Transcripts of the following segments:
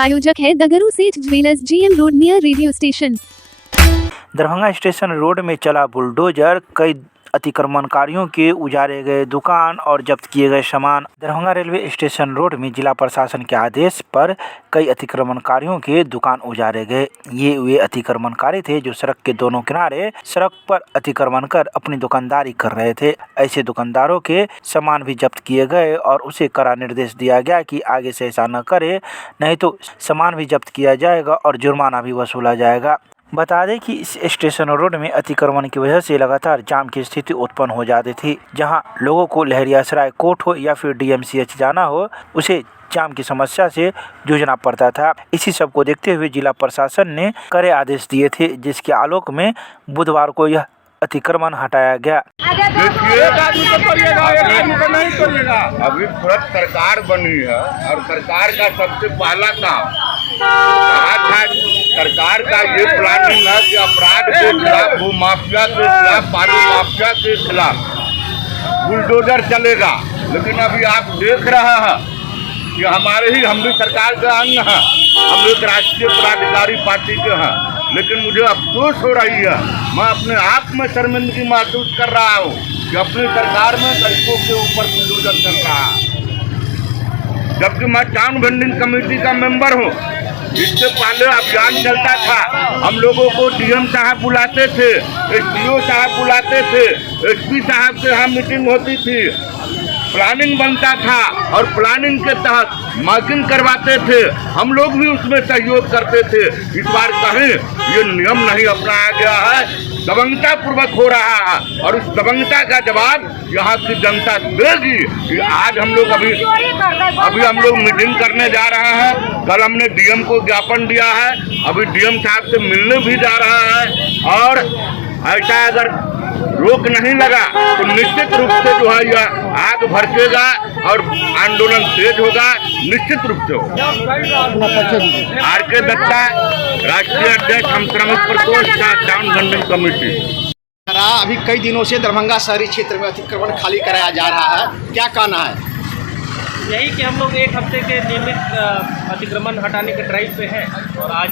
प्रायोजक है दगरू सेठ jewellers, GM road near radio station. Darbhanga station road में चला बुलडोजर, कई अतिक्रमणकारियों के उजारे गए दुकान और जब्त किए गए सामान। दरभंगा रेलवे स्टेशन रोड में जिला प्रशासन के आदेश पर कई अतिक्रमणकारियों के दुकान उजारे गए। ये वे अतिक्रमणकारी थे जो सड़क के दोनों किनारे सड़क पर अतिक्रमण कर अपनी दुकानदारी कर रहे थे। ऐसे दुकानदारों के सामान भी जब्त किए गए और उसे कड़ा निर्देश दिया गया कि आगे से ऐसा न करे, नहीं तो सामान भी जब्त किया जाएगा और जुर्माना भी वसूला जाएगा। बता दें कि इस स्टेशन रोड में अतिक्रमण की वजह से लगातार जाम की स्थिति उत्पन्न हो जाती थी। जहां लोगों को लहरियासराय कोर्ट हो या फिर DMCH जाना हो, उसे जाम की समस्या से जूझना पड़ता था। इसी सब को देखते हुए जिला प्रशासन ने कड़े आदेश दिए थे, जिसके आलोक में बुधवार को यह अतिक्रमण हटाया गया। अभी तुरंत सरकार बनी है और सरकार का सबसे पहला काम कहा था, सरकार का ये प्लानिंग है कि अपराध के खिलाफ, भू माफिया के खिलाफ, पानी माफिया के खिलाफ बुलडोजर चलेगा। लेकिन अभी आप देख रहे हैं कि हम भी सरकार का अंग हैं, हम एक राष्ट्रीय पदाधिकारी पार्टी के हैं, लेकिन मुझे अफसोस हो रही है, मैं अपने आप में शर्मिंदगी महसूस कर रहा हूँ कि अपनी सरकार में गरीबों के ऊपर बुलडोजर चल रहा है। जबकि मैं टाउन वेंडिंग कमेटी का मेंबर हूँ। इससे पहले अभियान चलता था, हम लोगों को DM साहब बुलाते थे, SDO साहब बुलाते थे, SP साहब से यहाँ मीटिंग होती थी, प्लानिंग बनता था और प्लानिंग के तहत मार्किंग करवाते थे। हम लोग भी उसमें सहयोग करते थे। इस बार कहीं ये नियम नहीं अपनाया गया है, दबंगता पूर्वक हो रहा है और उस दबंगता का जवाब यहाँ की जनता देगी। आज हम लोग अभी हम लोग मीटिंग करने जा रहे हैं। कल हमने DM को ज्ञापन दिया है, अभी DM साहब से मिलने भी जा रहा है। और ऐसा अगर रोक नहीं लगा तो निश्चित रूप से जो है यह आग भड़केगा और आंदोलन तेज होगा, निश्चित रूप से होगा। RK दत्ता, राष्ट्रीय अध्यक्ष, हम श्रमिक प्रकोष्ठ का टाउन वेंडिंग कमेटी। अभी कई दिनों से दरभंगा शहरी क्षेत्र में अतिक्रमण खाली कराया जा रहा है, क्या कहना है? यही कि हम लोग एक हफ्ते के नियमित अतिक्रमण हटाने के ड्राइव पे हैं और आज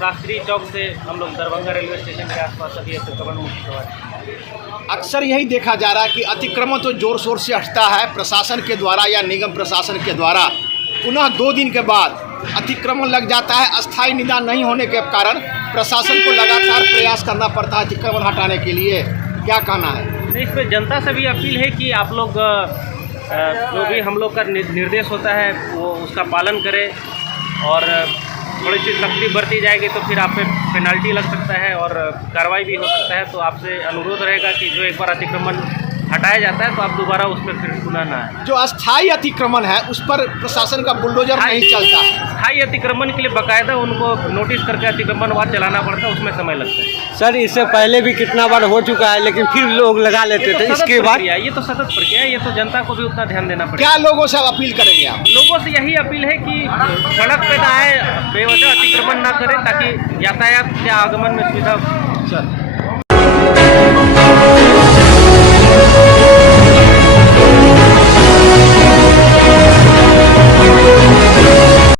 राष्ट्रीय चौक से हम लोग दरभंगा रेलवे स्टेशन के आसपास सभी अतिक्रमण मुक्त हुआ है। अक्सर यही देखा जा रहा है कि अतिक्रमण तो जोर शोर से हटता है प्रशासन के द्वारा या निगम प्रशासन के द्वारा, पुनः 2 दिन के बाद अतिक्रमण लग जाता है। अस्थायी निदान नहीं होने के कारण प्रशासन को लगातार प्रयास करना पड़ता है अतिक्रमण हटाने के लिए, क्या कहना है? इस पर जनता से भी अपील है कि आप लोग जो भी हम लोग का निर्देश होता है वो उसका पालन करें और थोड़ी सी सख्ती बरती जाएगी तो फिर आप पे पेनल्टी लग सकता है और कार्रवाई भी हो सकता है। तो आपसे अनुरोध रहेगा कि जो एक बार अतिक्रमण हटाया जाता है तो आप दोबारा उस पर फिर पुनः ना आए। जो अस्थायी अतिक्रमण है उस पर प्रशासन का बुलडोजर नहीं चलता। स्थायी अतिक्रमण के लिए बाकायदा उनको नोटिस करके अतिक्रमण वहाँ चलाना पड़ता है, उसमें समय लगता है। सर इससे पहले भी कितना बार हो चुका है लेकिन फिर लोग लगा लेते थे। इसके बाद ये तो सतत प्रक्रिया है, ये तो जनता को भी उतना ध्यान देना पड़ेगा। क्या लोगों से अपील करेंगे आप? लोगों से यही अपील है कि सड़क पे ना आए, बेवजह अतिक्रमण ना करें ताकि यातायात के आगमन में सुविधा।